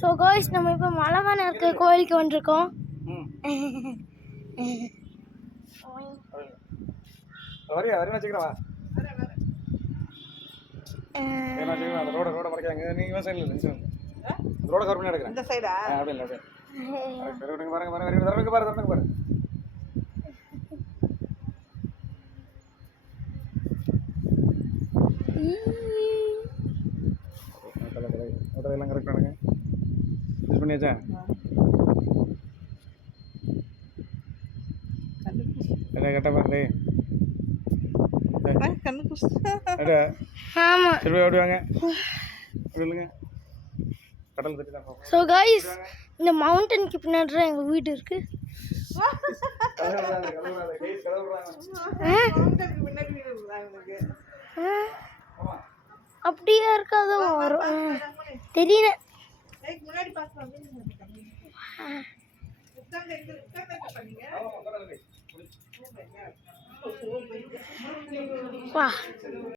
So guys நம்ம இப்போ மலைவான இருக்க கோயிலுக்கு வந்திருக்கோம். கட்ட பாரு ஆமா. சரி போய் ஓடுவாங்க சொல்லுங்க கடல் தட்டி தான். ஸோ காய்ஸ் இந்த மவுண்டனுக்கு பின்னாடி தான் எங்கள் வீடு இருக்கு. அப்படியே இருக்காதோ வரும் தெரியல. வா